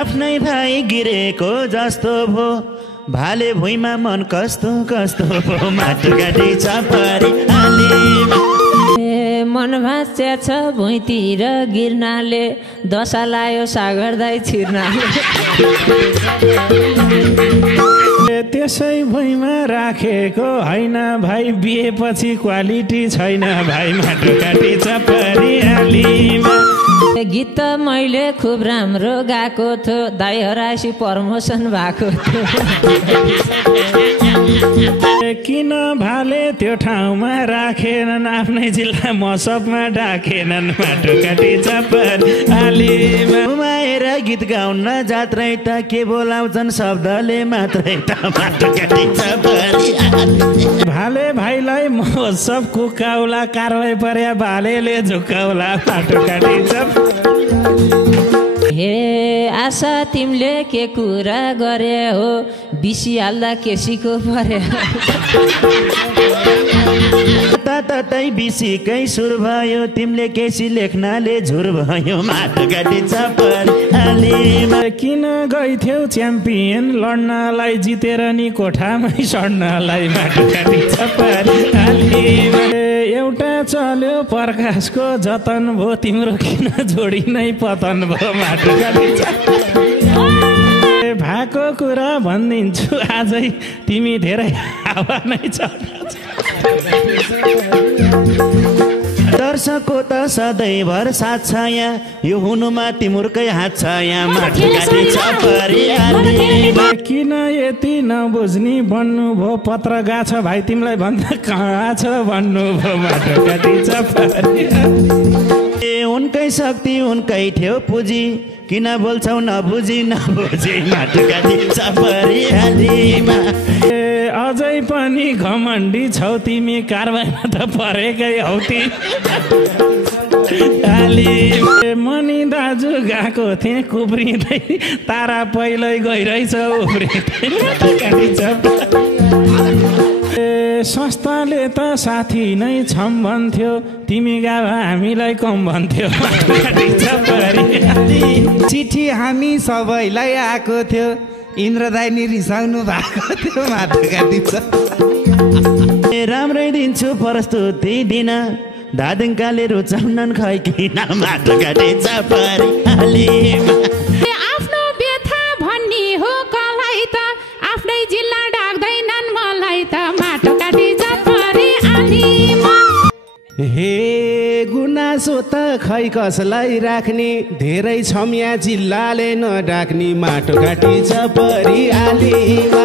आफ्नै भाइ गिरेको जस्तो भो भाले भुइँमा मन कस्तो कस्तो भो माटो काटी चपरी आलीमा मन भाँच्छ भुइँतिर गिर्नाले दशा लायो सागर दाइ छिर्नाले त्यसै भुइँमा राखेको होइन भाइ बिहेपछि क्वालिटी छैन भाइ माटो काटी चपरी आलीमा गीत त मैले खुब राम्रो गाएको थियो दाइ हराएपछि प्रमोसन भएको थियो किन भाले त्यो ठाउँमा राखेनन् आफ्नै जिल्ला मसपमा डाकेनन् माटो काटी चपरी आलीमा घुमाएर गीत गाउन जात्रै त के बोलाउँछन् शब्दले मात्रै त माटो काटी चपरी भाले भाइलाई महोत्सव कुकाउला कारवाही पर्या भालेले झुकाउला माटो काटी चपरी हे आशा तिमीले के कुरा गरे हो बिसिहाल्दा केसीको पर्यो ततै बिसीकै सुर भयो तिमीले केसी लेख्नाले झुर भयो माटो काटी चपरी आलीमा किन गइथ्यौ च्याम्पियन लड्नलाई जितेर नि कोठामै सड्नलाई माटो काटी चपरी आलीमा एउटा चल्यो प्रकाशको जतन भो तिम्रो किन जोडी नै पतन भो माटो काटी भएको कुरा भनिदिन्छु आजै तिमी धेरै हावा नै छ दर्शकको त सधैँभर साथ छ यहाँ यो हुनुमा तिमुरकै हात छ यहाँ माटो काटी चपरी आलीमा किन यति नबुझ्ने भन्नु भो पत्र गाछ भाइ तिमीलाई भन्दा कहाँ छ भन्नु भो माटो काटी चपरी उनकै शक्ति उनकै थियो पुँजी किन बोल्छौ नबुझी माटो काटी चपरी आलीमा अझै पनि घमण्डी छौ तिमी कारबाहीमा त परेकै हौ आलीमा मनी दाजु गएको थिएँ कुब्रिँदै तारा पहिल्यै गइरहेछ उब्रिँदै माटो काटी चपरी संस्थाले त साथी नै छम भन्थ्यो तिमी गाभा हामीलाई कम भन्थ्यो माटो काटी चपरी चिठी हामी सबैलाई आएको थियो इन्द्रदाय नि रिसाउनु भएको थियो माटो काटी चपरी राम्रै दिन्छु प्रस्तुति दिन धादिङकाले रुचाउनन् खै किन माटो काटी चपरी आलीमा आफ्नो व्यथा भन्ने हो कलाई त आफ्नै जिल्ला डाक्दैनन् मलाई त माटो काटी चपरी आलीमा हे गुनासो त खै कसलाई राख्ने धेरै छम यहाँ जिल्लाले नडाक्ने माटो काटी चपरी आलीमा